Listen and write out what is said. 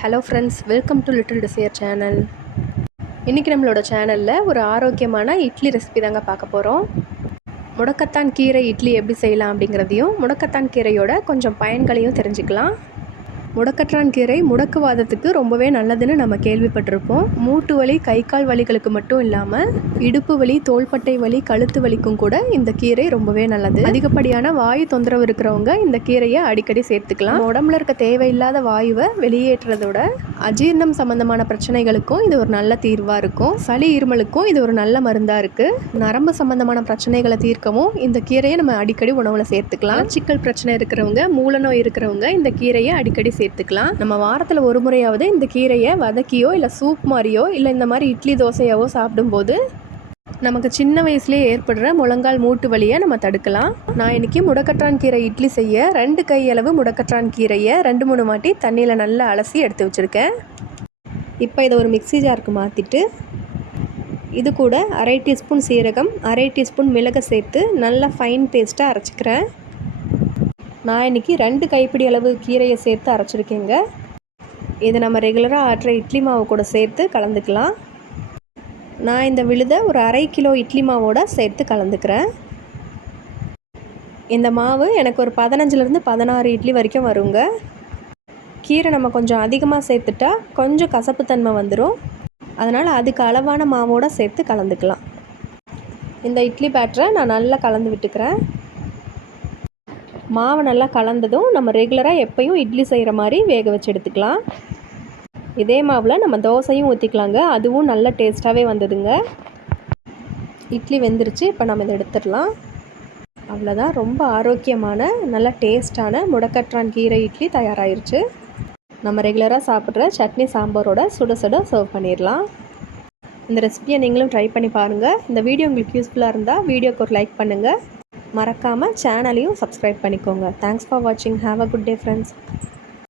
Hello friends welcome to Little Desire channel இன்றைக்கி நம்மளோட சேனலில் ஒரு ஆரோக்கியமான இட்லி ரெசிபி தாங்க பார்க்க போகிறோம் முடக்கத்தான் கீரை இட்லி எப்படி செய்யலாம் அப்படிங்கிறதையும் முடக்கத்தான் கீரையோட கொஞ்சம் பயன்களையும் தெரிஞ்சுக்கலாம். முடக்கற்றான் கீரை முடக்குவாதத்துக்கு ரொம்பவே நல்லதுன்னு நம்ம கேள்விப்பட்டிருப்போம். மூட்டு வலி கை கால் வலிகளுக்கு மட்டும் இல்லாமல் இடுப்பு வலி தோள்பட்டை வலி கழுத்து வலிக்கும் கூட இந்த கீரை ரொம்பவே நல்லது. அதிகப்படியான வாயு தொந்தரவு இருக்கிறவங்க இந்த கீரையை அடிக்கடி சேர்த்துக்கலாம். உடம்புல இருக்க தேவையில்லாத வாயுவை வெளியேற்றுறதோட அஜீர்ணம் சம்பந்தமான பிரச்சனைகளுக்கும் இது ஒரு நல்ல தீர்வாக இருக்கும். சளி இருமலுக்கும் இது ஒரு நல்ல மருந்தாக இருக்குது நரம்பு சம்பந்தமான பிரச்சனைகளை தீர்க்கவும் இந்த கீரையை நம்ம அடிக்கடி உணவில் சேர்த்துக்கலாம். சிக்கல் பிரச்சனை இருக்கிறவங்க மூலநோய் இருக்கிறவங்க இந்த கீரையை அடிக்கடி சேர்த்து சேர்த்துக்கலாம். நம்ம வாரத்தில் ஒரு முறையாவது இந்த கீரையை வதக்கியோ இல்லை சூப் மாதிரியோ இல்லை இந்த மாதிரி இட்லி தோசையாவோ சாப்பிடும்போது நமக்கு சின்ன வயசுலேயே ஏற்படுற முழங்கால் மூட்டு வலியை நம்ம தடுக்கலாம். நான் இன்றைக்கி முடக்கற்றான் கீரை இட்லி செய்ய ரெண்டு கையளவு முடக்கற்றான் கீரையை ரெண்டு மூணு வாட்டி தண்ணியில் நல்லா அலசி எடுத்து வச்சுருக்கேன். இப்போ இதை ஒரு மிக்சி ஜாருக்கு மாற்றிட்டு இது கூட அரை டீஸ்பூன் சீரகம் அரை டீஸ்பூன் மிளகை சேர்த்து நல்லா ஃபைன் பேஸ்ட்டாக அரைச்சிக்கிறேன். நான் இன்றைக்கி ரெண்டு கைப்பிடி அளவு கீரையை சேர்த்து அரைச்சிருக்கேங்க. இதை நம்ம ரெகுலராக ஆட்டுற இட்லி மாவு கூட சேர்த்து கலந்துக்கலாம். நான் இந்த விழுதை ஒரு அரை கிலோ இட்லி மாவோட சேர்த்து கலந்துக்கிறேன். இந்த மாவு எனக்கு ஒரு பதினஞ்சுலேருந்து பதினாறு இட்லி வரைக்கும் வருங்க. கீரை நம்ம கொஞ்சம் அதிகமாக சேர்த்துட்டா கொஞ்சம் கசப்புத்தன்மை வந்துடும் அதனால் அதுக்கு அளவான மாவோடு சேர்த்து கலந்துக்கலாம். இந்த இட்லி பேட்டரை நான் நல்லா கலந்து விட்டுக்கிறேன். மாவை நல்லா கலந்ததும் நம்ம ரெகுலராக எப்போயும் இட்லி செய்கிற மாதிரி வேக வச்சு எடுத்துக்கலாம். இதே மாவில் நம்ம தோசையும் ஊற்றிக்கலாங்க அதுவும் நல்ல டேஸ்ட்டாகவே வந்ததுங்க. இட்லி வெந்துருச்சு இப்போ நம்ம இதை எடுத்துடலாம். அவ்வளோதான் ரொம்ப ஆரோக்கியமான நல்ல டேஸ்ட்டான முடக்கற்றான் கீரை இட்லி தயாராகிருச்சு நம்ம ரெகுலராக சாப்பிட்ற சட்னி சாம்பாரோட சுட சுட சர்வ் பண்ணிடலாம். இந்த ரெசிபியை நீங்களும் ட்ரை பண்ணி பாருங்கள் இந்த வீடியோ உங்களுக்கு யூஸ்ஃபுல்லாக இருந்தால் வீடியோக்கு ஒரு லைக் பண்ணுங்கள் மறக்காமல் சேனலையும் சப்ஸ்கிரைப் பண்ணிக்கோங்க. தேங்க்ஸ் ஃபார் வாட்சிங் have a good day friends